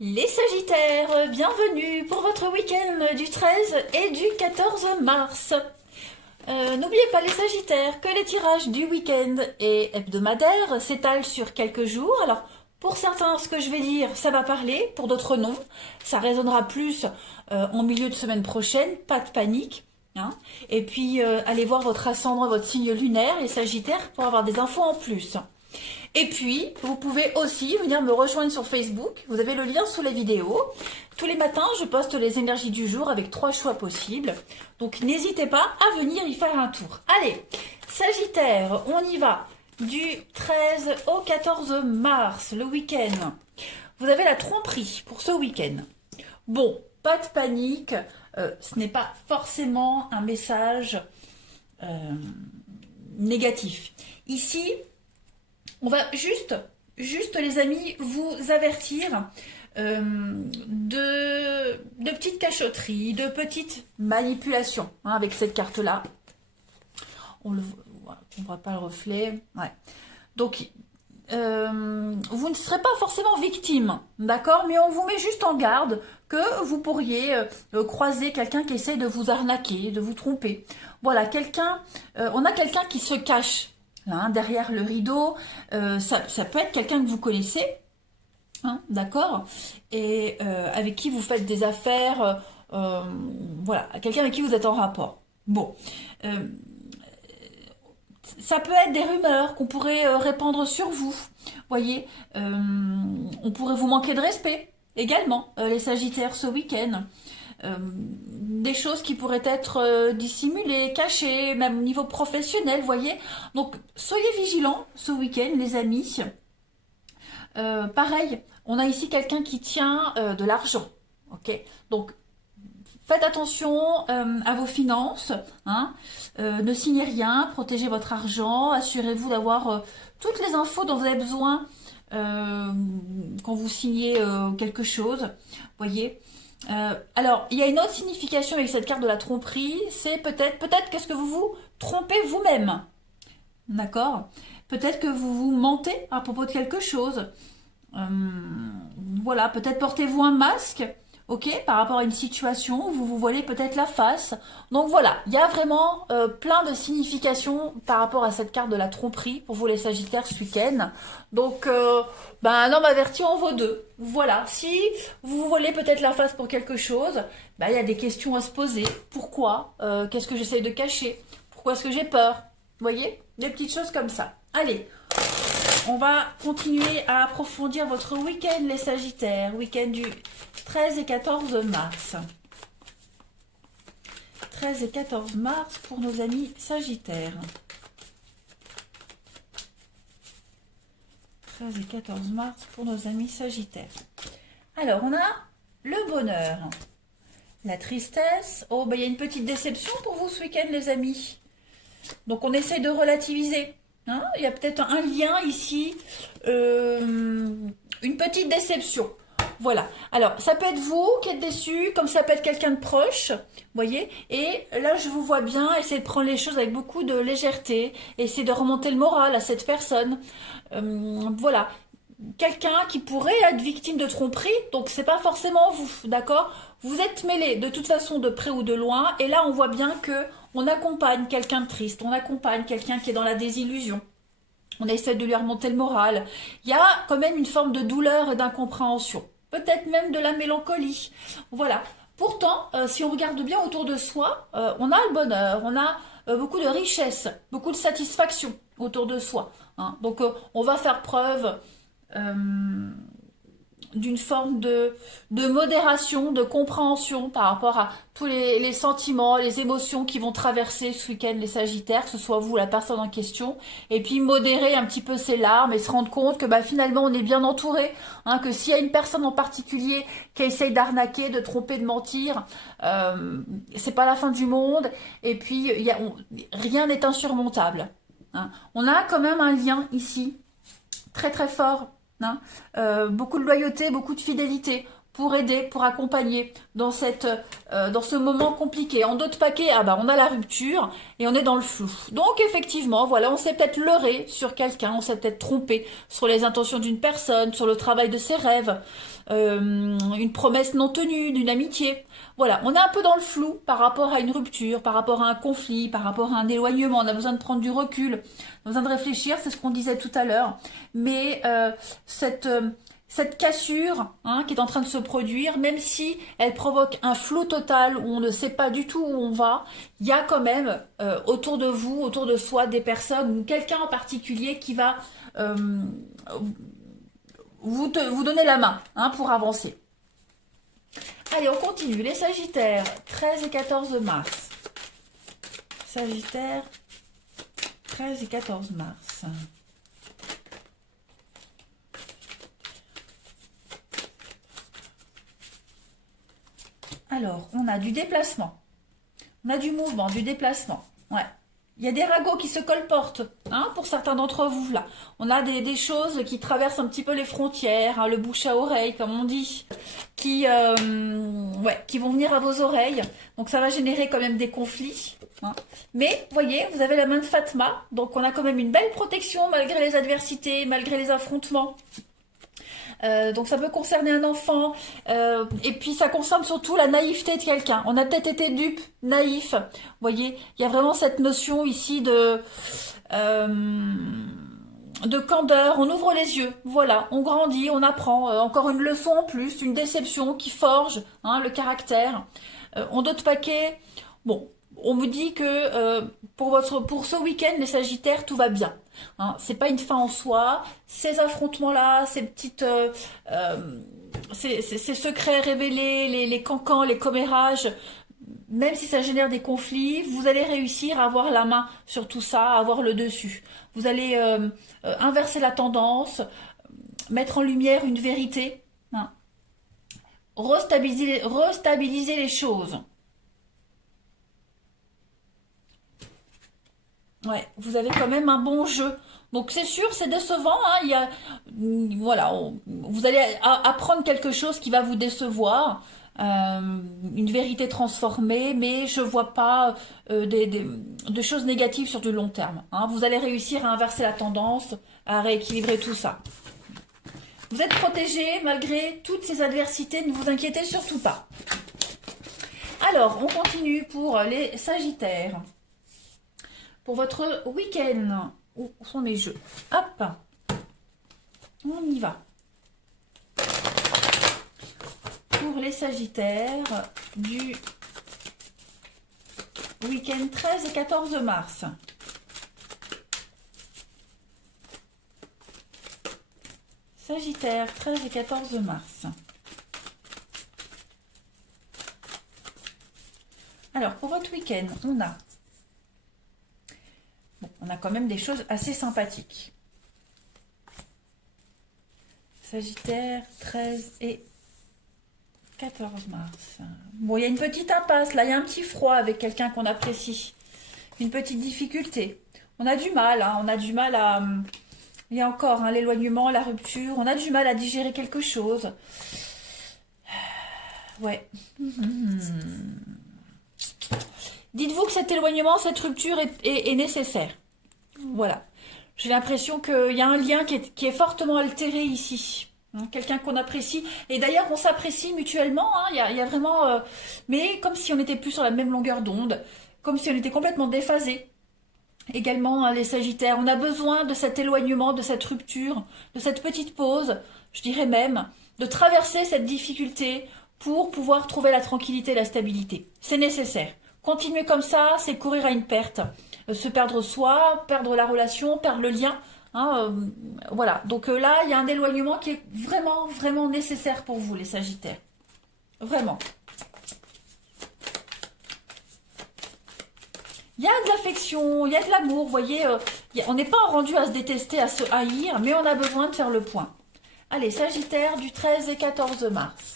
Les Sagittaires, bienvenue pour votre week-end du 13 et du 14 mars. N'oubliez pas les Sagittaires que les tirages du week-end et hebdomadaires s'étalent sur quelques jours. Alors, pour certains, ce que je vais dire, ça va parler, pour d'autres non. Ça résonnera plus en milieu de semaine prochaine, pas de panique. Hein. Et puis, allez voir votre ascendant, votre signe lunaire, les Sagittaires, pour avoir des infos en plus. Et puis, vous pouvez aussi venir me rejoindre sur Facebook. Vous avez le lien sous la vidéo. Tous les matins, je poste les énergies du jour avec 3 choix possibles. Donc, n'hésitez pas à venir y faire un tour. Allez, Sagittaire, on y va. Du 13 au 14 mars, le week-end. Vous avez la tromperie pour ce week-end. Bon, pas de panique. Ce n'est pas forcément un message négatif. Ici, on va juste les amis, vous avertir de petites cachotteries, de petites manipulations hein, avec cette carte-là. On ne voit pas le reflet. Ouais. Donc, vous ne serez pas forcément victime, d'accord? Mais on vous met juste en garde que vous pourriez croiser quelqu'un qui essaie de vous arnaquer, de vous tromper. Voilà, on a quelqu'un qui se cache. Hein, derrière le rideau, ça peut être quelqu'un que vous connaissez, hein, d'accord, et avec qui vous faites des affaires, voilà, quelqu'un avec qui vous êtes en rapport. Bon, ça peut être des rumeurs qu'on pourrait répandre sur vous, voyez, on pourrait vous manquer de respect également, les Sagittaires ce week-end. Des choses qui pourraient être dissimulées, cachées, même au niveau professionnel, voyez. Donc, soyez vigilants ce week-end, les amis. Pareil, on a ici quelqu'un qui tient de l'argent, ok. Donc, faites attention à vos finances, hein. Ne signez rien, protégez votre argent, assurez-vous d'avoir toutes les infos dont vous avez besoin quand vous signez quelque chose, voyez. Alors, il y a une autre signification avec cette carte de la tromperie, c'est peut-être qu'est-ce que vous vous trompez vous-même, d'accord? Peut-être que vous vous mentez à propos de quelque chose. Voilà, peut-être portez-vous un masque, ok, par rapport à une situation où vous vous voilez peut-être la face. Donc voilà, il y a vraiment plein de significations par rapport à cette carte de la tromperie pour vous les Sagittaires ce week-end. Donc, un homme averti en vaut deux. Voilà, si vous vous voilez peut-être la face pour quelque chose, il y a des questions à se poser. Pourquoi? Qu'est-ce que j'essaye de cacher? Pourquoi est-ce que j'ai peur? Vous voyez? Des petites choses comme ça. Allez, on va continuer à approfondir votre week-end, les Sagittaires. Week-end du 13 et 14 mars. 13 et 14 mars pour nos amis Sagittaires. 13 et 14 mars pour nos amis Sagittaires. Alors, on a le bonheur, la tristesse. Oh, il y a une petite déception pour vous ce week-end, les amis. Donc, on essaie de relativiser. Hein, il y a peut-être un lien ici, une petite déception. Voilà. Alors, ça peut être vous qui êtes déçu, comme ça peut être quelqu'un de proche, voyez. Et là, je vous vois bien essayer de prendre les choses avec beaucoup de légèreté, essayer de remonter le moral à cette personne. Voilà. Quelqu'un qui pourrait être victime de tromperie, donc c'est pas forcément vous, d'accord? Vous êtes mêlés de toute façon de près ou de loin, et là on voit bien que on accompagne quelqu'un de triste, on accompagne quelqu'un qui est dans la désillusion. On essaie de lui remonter le moral. Il y a quand même une forme de douleur et d'incompréhension. Peut-être même de la mélancolie. Voilà. Pourtant, si on regarde bien autour de soi, on a le bonheur, on a beaucoup de richesse, beaucoup de satisfaction autour de soi. Hein. Donc, on va faire preuve d'une forme de modération, de compréhension par rapport à tous les sentiments, les émotions qui vont traverser ce week-end les Sagittaires, que ce soit vous ou la personne en question, et puis modérer un petit peu ses larmes et se rendre compte que finalement on est bien entouré, hein, que s'il y a une personne en particulier qui essaye d'arnaquer, de tromper, de mentir, c'est pas la fin du monde, et puis rien n'est insurmontable. Hein. On a quand même un lien ici, très très fort. Hein, beaucoup de loyauté, beaucoup de fidélité. pour aider, pour accompagner dans dans ce moment compliqué. En d'autres paquets, ah bah on a la rupture et on est dans le flou. Donc effectivement, voilà, on s'est peut-être leurré sur quelqu'un, on s'est peut-être trompé sur les intentions d'une personne, sur le travail de ses rêves, une promesse non tenue, d'une amitié. Voilà, on est un peu dans le flou par rapport à une rupture, par rapport à un conflit, par rapport à un éloignement. On a besoin de prendre du recul, on a besoin de réfléchir, c'est ce qu'on disait tout à l'heure. Mais cette cassure qui est en train de se produire, même si elle provoque un flou total où on ne sait pas du tout où on va, il y a quand même autour de vous, autour de soi, des personnes ou quelqu'un en particulier qui va vous donner la main pour avancer. Allez, on continue. Les Sagittaires, 13 et 14 mars. Sagittaire, 13 et 14 mars. Alors, on a du déplacement. On a du mouvement, du déplacement. Ouais. Il y a des ragots qui se colportent, pour certains d'entre vous, là. On a des choses qui traversent un petit peu les frontières, le bouche à oreille, comme on dit, qui vont venir à vos oreilles. Donc, ça va générer quand même des conflits. Mais, vous voyez, vous avez la main de Fatma. Donc, on a quand même une belle protection malgré les adversités, malgré les affrontements. Donc ça peut concerner un enfant et puis ça concerne surtout la naïveté de quelqu'un. On a peut-être été dupe, naïf. Vous voyez, il y a vraiment cette notion ici de candeur. On ouvre les yeux, voilà, on grandit, on apprend. Encore une leçon en plus, une déception qui forge le caractère. En d'autres paquets, bon, on me dit que pour ce week-end, les Sagittaires, tout va bien. C'est pas une fin en soi. Ces affrontements-là, ces petites, ces secrets révélés, les cancans, les commérages, même si ça génère des conflits, vous allez réussir à avoir la main sur tout ça, à avoir le dessus. Vous allez inverser la tendance, mettre en lumière une vérité, restabiliser les choses. Ouais, vous avez quand même un bon jeu. Donc c'est sûr, c'est décevant. Voilà, vous allez apprendre quelque chose qui va vous décevoir, une vérité transformée, mais je vois pas de choses négatives sur du long terme. Vous allez réussir à inverser la tendance, à rééquilibrer tout ça. Vous êtes protégé malgré toutes ces adversités. Ne vous inquiétez surtout pas. Alors, on continue pour les Sagittaires. Pour votre week-end, où sont mes jeux? Hop, on y va. Pour les Sagittaires du week-end 13 et 14 mars. Sagittaire, 13 et 14 mars. Alors, pour votre week-end, on a quand même des choses assez sympathiques. Sagittaire, 13 et 14 mars. Bon, il y a une petite impasse, là, il y a un petit froid avec quelqu'un qu'on apprécie. Une petite difficulté. On a du mal, on a du mal à... Il y a encore l'éloignement, la rupture. On a du mal à digérer quelque chose. Ouais. Dites-vous que cet éloignement, cette rupture est nécessaire. Voilà. J'ai l'impression qu'il y a un lien qui est fortement altéré ici. Quelqu'un qu'on apprécie. Et d'ailleurs, on s'apprécie mutuellement. Il y a vraiment... mais comme si on n'était plus sur la même longueur d'onde. Comme si on était complètement déphasé. Également, les Sagittaires, on a besoin de cet éloignement, de cette rupture, de cette petite pause, je dirais même, de traverser cette difficulté pour pouvoir trouver la tranquillité et la stabilité. C'est nécessaire. Continuer comme ça, c'est courir à une perte. Se perdre soi, perdre la relation, perdre le lien. Voilà. Donc là, il y a un éloignement qui est vraiment, vraiment nécessaire pour vous, les Sagittaires. Vraiment. Il y a de l'affection, il y a de l'amour, vous voyez, on n'est pas rendu à se détester, à se haïr, mais on a besoin de faire le point. Allez, Sagittaire du 13 et 14 mars.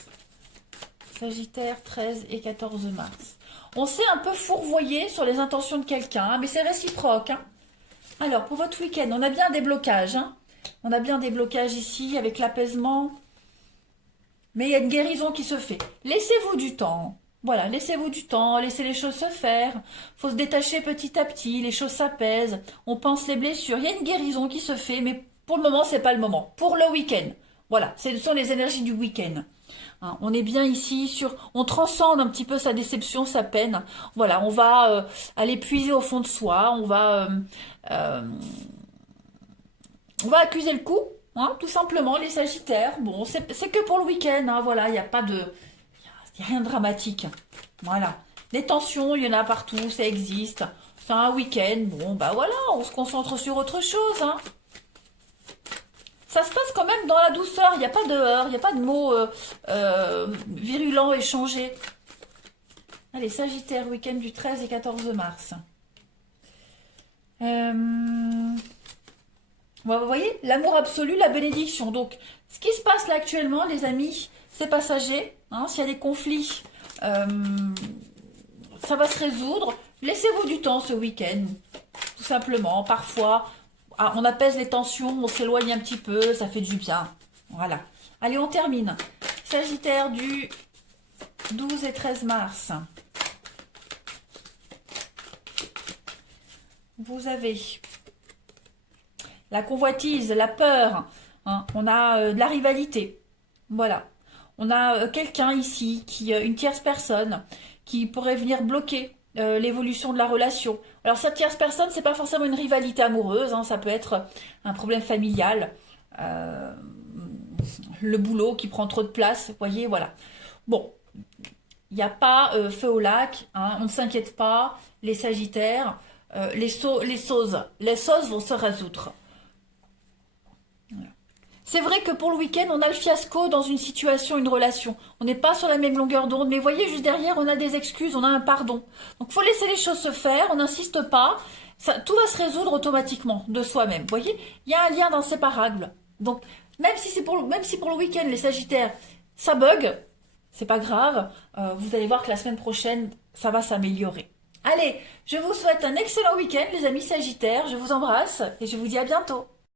Sagittaire, 13 et 14 mars. On s'est un peu fourvoyé sur les intentions de quelqu'un, mais c'est réciproque. Alors, pour votre week-end, on a bien des blocages. On a bien des blocages ici, avec l'apaisement. Mais il y a une guérison qui se fait. Laissez-vous du temps. Voilà, laissez-vous du temps, laissez les choses se faire. Faut se détacher petit à petit, les choses s'apaisent. On pense les blessures. Il y a une guérison qui se fait, mais pour le moment, c'est pas le moment. Pour le week-end. Voilà, ce sont les énergies du week-end. Hein, on est bien ici on transcende un petit peu sa déception, sa peine. Voilà, on va aller puiser au fond de soi. On va accuser le coup, hein, tout simplement, les Sagittaires. Bon, c'est que pour le week-end, hein, voilà, il n'y a pas de... Il n'y a rien de dramatique. Voilà. Les tensions, il y en a partout, ça existe. C'est un week-end, bon, bah voilà, on se concentre sur autre chose, hein. Ça se passe quand même dans la douceur, il n'y a pas de heurts, il n'y a pas de mots virulents échangés. Allez, Sagittaire, week-end du 13 et 14 mars. Vous voyez, l'amour absolu, la bénédiction. Donc, ce qui se passe là actuellement, les amis, c'est passager. Hein, s'il y a des conflits, ça va se résoudre. Laissez-vous du temps ce week-end, tout simplement. Parfois, on apaise les tensions, on s'éloigne un petit peu, ça fait du bien. Voilà. Allez, on termine. Sagittaire du 12 et 13 mars. Vous avez la convoitise, la peur, hein, on a de la rivalité. Voilà. On a quelqu'un ici, une tierce personne, qui pourrait venir bloquer l'évolution de la relation. Alors cette tierce personne, c'est pas forcément une rivalité amoureuse, hein, ça peut être un problème familial, le boulot qui prend trop de place, vous voyez, voilà. Bon, il n'y a pas feu au lac, hein, on ne s'inquiète pas, les Sagittaires, les choses vont se résoudre. C'est vrai que pour le week-end, on a le fiasco dans une situation, une relation. On n'est pas sur la même longueur d'onde, mais vous voyez, juste derrière, on a des excuses, on a un pardon. Donc, il faut laisser les choses se faire, on n'insiste pas. Tout va se résoudre automatiquement, de soi-même. Vous voyez, il y a un lien d'inséparable. Donc, même si pour le week-end, les Sagittaires, ça bug, c'est pas grave. Vous allez voir que la semaine prochaine, ça va s'améliorer. Allez, je vous souhaite un excellent week-end, les amis Sagittaires. Je vous embrasse et je vous dis à bientôt.